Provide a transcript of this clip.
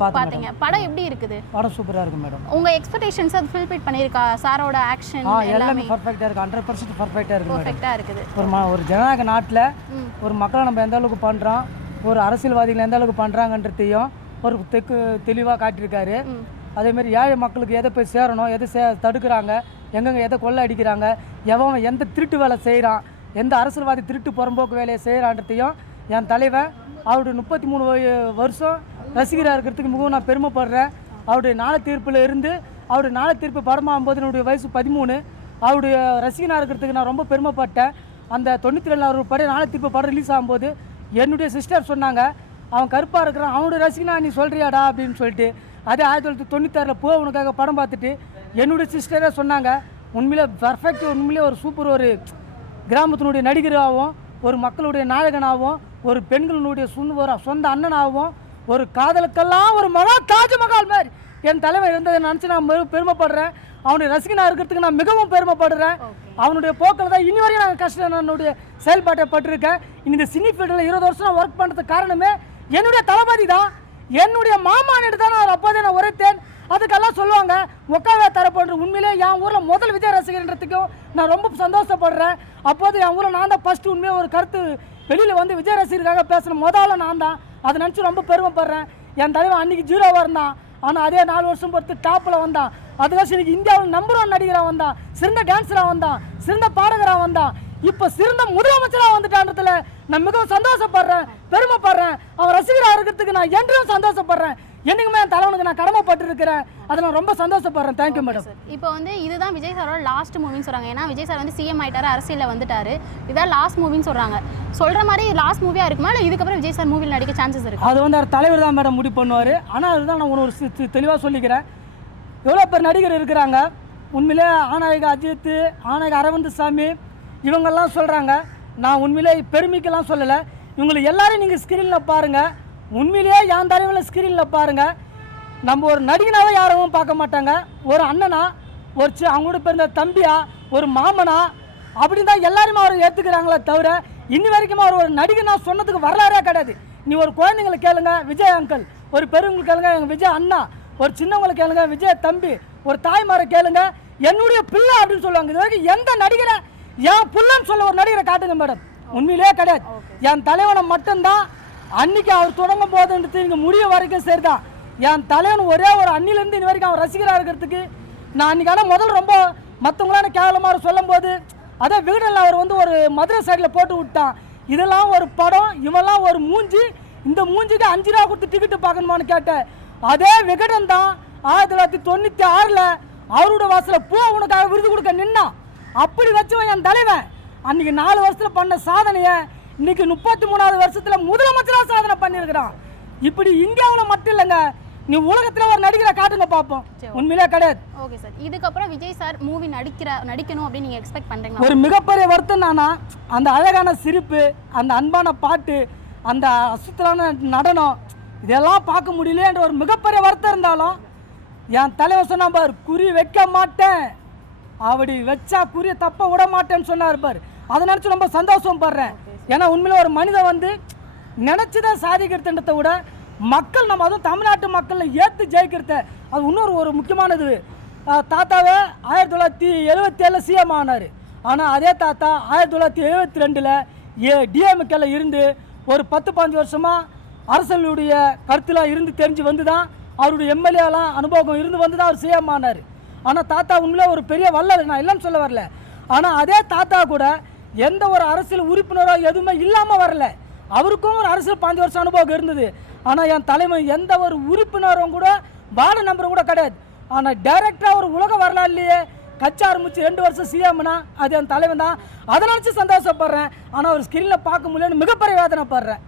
பாத்தீங்க. படம் எப்படி இருக்குது? படம் சூப்பரா இருக்கு மேடம். உங்க எக்ஸ்பெக்டேஷன்ஸ் அது ஃபுல்ஃபில் பண்ணிருக்கா? சாரோட ஆக்ஷன் எல்லாமே பெர்ஃபெக்ட்டா இருக்கு. 100% பெர்ஃபெக்ட்டா இருக்கு மேடம். பெர்ஃபெக்ட்டா இருக்குது. ஒரு ஜனநாயக நாட்டுல ஒரு மக்களை நம்ம எந்த அளவுக்கு பண்றோம், ஒரு அரசியல்வாதிகள் எந்த அளவுக்கு பண்றாங்கன்றதையும் ஒரு தெளிவா காட்டியிருக்காரு. அதே மாதிரி ஏழை மக்களுக்கு எதை போய் சேரணும், எதை தடுக்கிறாங்க, எங்கெங்க எதை கொள்ளை அடிக்கிறாங்க, எவன் எந்த திருட்டு வேலை செய்கிறான், எந்த அரசியல்வாதி திருட்டு புறம்போக்கு வேலையை செய்கிறான்றதையும் என் தலைவன் அவருடைய 33 வருஷம் ரசிகராக இருக்கிறதுக்கு மிகவும் நான் பெருமைப்படுறேன். அவருடைய நாள தீர்ப்பில் இருந்து அவருடைய நாள தீர்ப்பு படமாகும்போது என்னுடைய வயசு 13. அவருடைய ரசிகனாக இருக்கிறதுக்கு நான் ரொம்ப பெருமைப்பட்டேன். அந்த 97 படம் நாள தீர்ப்பு படம் ரிலீஸ் ஆகும்போது என்னுடைய சிஸ்டர் சொன்னாங்க, அவன் கருப்பாக இருக்கிறான், அவனுடைய ரசிகனா நீ சொல்கிறியாடா அப்படின்னு சொல்லிட்டு. அதே 1996 போ உனக்காக படம் பார்த்துட்டு என்னுடைய சிஸ்டரே சொன்னாங்க, உண்மையிலே பர்ஃபெக்ட், உண்மையிலே ஒரு சூப்பர், ஒரு கிராமத்தினுடைய நடிகராகவும், ஒரு மக்களுடைய நாயகனாகவும், ஒரு பெண்களுடைய சொந்த அண்ணனாகவும், ஒரு காதலுக்கெல்லாம் ஒரு மகா தாஜ்மஹால் மாதிரி என் தலைவர் இருந்ததை நினச்சி நான் பெருமைப்படுறேன். அவனுடைய ரசிகனாக இருக்கிறதுக்கு நான் மிகவும் பெருமைப்படுறேன். அவனுடைய போக்கில் தான் இனி வரையும் நான் கஷ்டம் என்னுடைய செயல்பாட்டை பட்டிருக்கேன். இந்த சினி ஃபீல்டில் 20 வருஷம் நான் ஒர்க் பண்ணுறதுக்கு காரணமே என்னுடைய தளபதி தான். என்னுடைய மாமான்னு தான் நான் அப்போதே நான் உரைத்தேன். அதுக்கெல்லாம் சொல்லுவாங்க ஒக்காவே தரப்படுற. உண்மையிலே என் ஊரில் முதல் விஜய் ரசிகர்ன்றதுக்கும் நான் ரொம்ப சந்தோஷப்படுறேன். அப்போது என் ஊரில் நான் தான் ஃபஸ்ட்டு உண்மையாக ஒரு கருத்து வெளியில் வந்து விஜய் ரசிகருக்காக பேசுகிற முதல்ல நான் தான். அதை நினச்சி ரொம்ப பெருமைப்படுறேன். என் தலைவன் அன்றைக்கி 0 இருந்தான், ஆனால் அதே 4 வருஷம் பொறுத்து டாப்பில் வந்தான். அதுக்காக இன்னைக்கு இந்தியாவில் நம்பர் 1 நடிகராக வந்தான், சிறந்த டான்ஸராக வந்தான், சிறந்த பாடகராக வந்தான், இப்போ சிறந்த முதலமைச்சராக வந்துட்டான்றதுல நான் மிகவும் சந்தோஷப்படுறேன், பெருமைப்படுறேன். அவன் ரசிகராக இருக்கிறதுக்கு நான் என்றும் சந்தோஷப்படுறேன். என்னைக்குமே என் தலைவனுக்கு நான் கடமைப்பட்டு இருக்கிறேன். அதை நான் ரொம்ப சந்தோஷப்படுறேன். Thank you madam. இப்போ வந்து இதுதான் விஜய் சாரோட லாஸ்ட் மூவின்னு சொல்கிறாங்க. ஏன்னா விஜய் சார் வந்து சிஎம் ஆகிட்டாரு, அரசியலில் வந்துட்டாரு, இதான் லாஸ்ட் மூவின்னு சொல்கிற மாதிரி லாஸ்ட் மூவியாக இருக்குமா, இல்லை இதுக்கப்புறம் விஜய் சார் மூவியில் நடிக்க சான்சஸ் இருக்குது? அது வந்து தலைவர் தான் மேடம் முடிவு பண்ணுவார். ஆனால் அதுதான் நான் ஒரு தெளிவாக சொல்லிக்கிறேன். எவ்வளோ பேர் நடிகர் இருக்கிறாங்க. உண்மையிலே ஆநாயக அஜித், ஆநாயக அரவிந்த் சாமி இவங்கெல்லாம் சொல்கிறாங்க. நான் உண்மையிலே பெருமைக்கெல்லாம் சொல்லலை. இவங்களை எல்லாரையும் நீங்கள் ஸ்க்ரீனில் பாருங்கள். உண்மையிலேயே என் தலைவரில் ஸ்க்ரீனில் பாருங்கள். நம்ம ஒரு நடிகனாவே யாரும் பார்க்க மாட்டாங்க. ஒரு அண்ணனா, அவங்களோட பிறந்த தம்பியா, ஒரு மாமனா, அப்படின்னு தான் எல்லாருமே அவர் ஏற்றுக்கிறாங்களே தவிர இன்னி வரைக்கும் அவர் ஒரு நடிகனா சொன்னதுக்கு வரலாறே கிடையாது. நீ ஒரு குழந்தைங்களை கேளுங்க விஜய் அங்கிள், ஒரு பெருங்களை கேளுங்க எங்கள் விஜய் அண்ணா, ஒரு சின்னவங்களை கேளுங்க விஜய் தம்பி, ஒரு தாய்மாரை கேளுங்க என்னுடைய பிள்ளை அப்படின்னு சொல்லுவாங்க. இது வரைக்கும் எந்த நடிகரை என் பிள்ளைன்னு சொல்ல ஒரு நடிகரை காட்டுங்க மேடம். உண்மையிலேயே கிடையாது. என் தலைவனை மட்டும்தான். அன்னைக்கு அவர் தொடங்கும் போதுன்றது இங்கே முடிய வரைக்கும் சரிதான். என் தலைவன் ஒரே ஒரு அன்னிலேருந்து இது வரைக்கும் அவர் ரசிகராக இருக்கிறதுக்கு நான் அன்றைக்கான முதல் ரொம்ப மற்றவங்களான கேவலமாக சொல்லும் போது அதே விகடனில் அவர் வந்து ஒரு மதுரை சைடில் போட்டு விட்டான். இதெல்லாம் ஒரு படம், இவெல்லாம் ஒரு மூஞ்சி, இந்த மூஞ்சிக்கு 5 ரூபா கொடுத்து டிக்கெட்டு பார்க்கணுமான்னு கேட்டேன். அதே விகடன் தான் 1996 அவரோட வாசலில் பூ உனக்காக விருது கொடுக்க நின்னான். அப்படி வச்சவன் என் தலைவன். அன்றைக்கி 4 வருஷத்தில் பண்ண சாதனையை இன்னைக்கு 33வது வருஷத்தில் முதலமைச்சராக சாதனை பண்ணியிருக்கிறான். இப்படி இந்தியாவில் மட்டும் இல்லைங்க, நீ உலகத்தில் ஒரு நடிகரை காட்டுங்க பார்ப்போம். உண்மையிலே கிடையாது. ஓகே சார், இதுக்கப்புறம் விஜய் சார் மூவி நடிக்கணும் அப்படின்னு நீங்கள் எக்ஸ்பெக்ட் பண்ணுறீங்க? ஒரு மிகப்பெரிய வருத்தம் நானா, அந்த அழகான சிரிப்பு, அந்த அன்பான பாட்டு, அந்த அசுத்தலான நடனம், இதெல்லாம் பார்க்க முடியலன்ற ஒரு மிகப்பெரிய வருத்தம் இருந்தாலும் என் தலைவர் சொன்னா பார், குறி வைக்க மாட்டேன், அப்படி வச்சா குறியை தப்ப விட மாட்டேன்னு சொன்னார் பார். அதை நினச்சி ரொம்ப சந்தோஷம் படுறேன். ஏன்னா உண்மையில ஒரு மனிதன் வந்து நினச்சிதான் சாதிக்கிறதுன்றதை விட மக்கள் நம்ம அதுவும் தமிழ்நாட்டு மக்களில் ஏற்று ஜெயிக்கிறத அது இன்னொரு முக்கியமானது. தாத்தாவை 1977 சிஎம் ஆனார். ஆனால் அதே தாத்தா 1972 டிஎம்கேல இருந்து ஒரு 10-15 வருஷமாக அரசியலுடைய கருத்தில் இருந்து தெரிஞ்சு வந்து தான் அவருடைய எம்எல்ஏலாம் அனுபவம் இருந்து வந்து தான் அவர் சிஎம் ஆனார். ஆனால் தாத்தா உண்மையிலே ஒரு பெரிய வல்லல், நான் இல்லைன்னு சொல்ல வரல. ஆனால் அதே தாத்தா கூட எந்த ஒரு அரசியல் உறுப்பினரோ எதுவுமே இல்லாமல் வரல. அவருக்கும் ஒரு அரசியல் 5 வருஷம் அனுபவம் இருந்தது. ஆனால் என் தலைமை எந்த ஒரு உறுப்பினரும் கூட வார்டு நம்பரும் கூட கிடையாது. ஆனால் டைரக்டாக ஒரு உலக வரலாறுலையே கட்சி ஆரம்பிச்சு 2 வருஷம் சிஎம்னா அது என் தலைவன் தான். அதை நினச்சி சந்தோஷப்படுறேன். ஆனால் ஒரு ஸ்கிரீனில் பார்க்க முடியலன்னு மிகப்பெரிய வேதனைப்படுறேன்.